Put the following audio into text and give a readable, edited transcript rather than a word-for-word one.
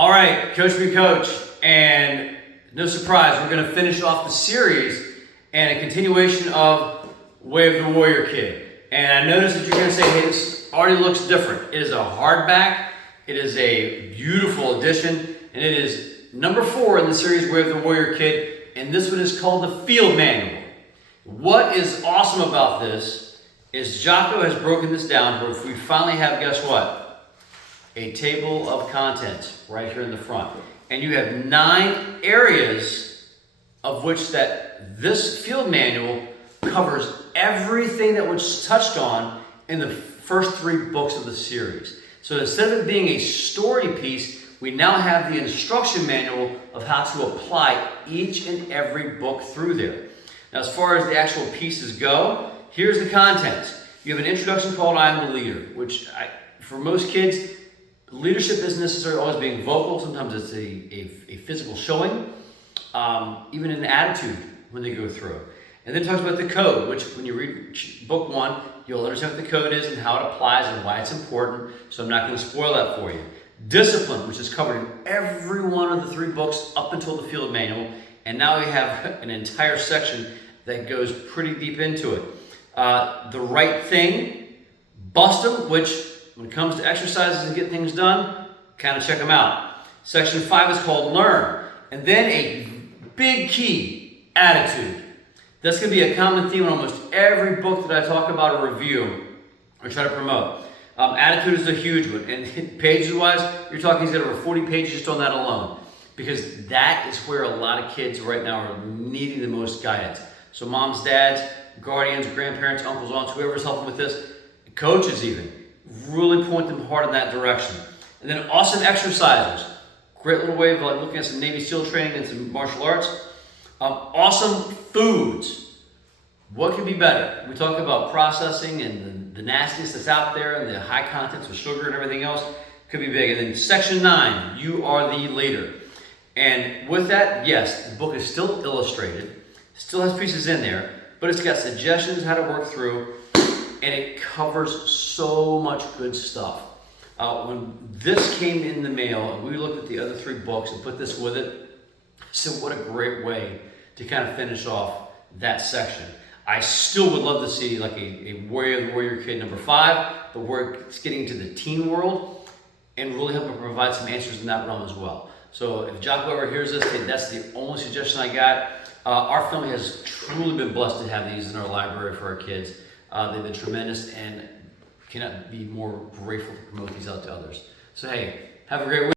All right, Coach Me Coach, and no surprise, we're going to finish off the series and a continuation of Way of the Warrior Kid. And I noticed that you're going to say, hey, this already looks different. It is a hardback, it is a beautiful edition, and it is number 4 in the series Way of the Warrior Kid, and this one is called the Field Manual. What is awesome about this is Jocko has broken this down where we finally have, guess what? A table of contents right here in the front. And you have 9 areas of which this field manual covers everything that was touched on in the first 3 books of the series. So instead of it being a story piece, we now have the instruction manual of how to apply each and every book through there. Now, as far as the actual pieces go, here's the contents. You have an introduction called I Am the Leader, which for most kids, leadership isn't necessarily always being vocal. Sometimes it's a physical showing, even an attitude when they go through. And then it talks about the code, which when you read book 1, you'll understand what the code is and how it applies and why it's important. So I'm not going to spoil that for you. Discipline, which is covered in every one of the 3 books up until the field manual. And now we have an entire section that goes pretty deep into it. The right thing, bust them, which when it comes to exercises and get things done, kind of check them out. Section 5 is called Learn. And then a big key, Attitude. That's going to be a common theme in almost every book that I talk about or review or try to promote. Attitude is a huge one. And pages-wise, you're talking he's got over 40 pages just on that alone. Because that is where a lot of kids right now are needing the most guidance. So moms, dads, guardians, grandparents, uncles, aunts, whoever's helping with this, coaches even, really point them hard in that direction. And then awesome exercises. Great little way of looking at some Navy SEAL training and some martial arts. Awesome foods. What could be better? We talk about processing and the nastiness that's out there and the high contents of sugar and everything else. Could be big. And then section 9, you are the leader. And with that, yes, the book is still illustrated, still has pieces in there, but it's got suggestions how to work through, and it covers so much good stuff. When this came in the mail, and we looked at the other 3 books and put this with it, I said, what a great way to kind of finish off that section. I still would love to see like a Way of the Warrior Kid number 5, but where it's getting to the teen world and really helping provide some answers in that realm as well. So if Jocko ever hears this, that's the only suggestion I got. Our family has truly been blessed to have these in our library for our kids. They've been tremendous and cannot be more grateful to promote these out to others. So hey, have a great week.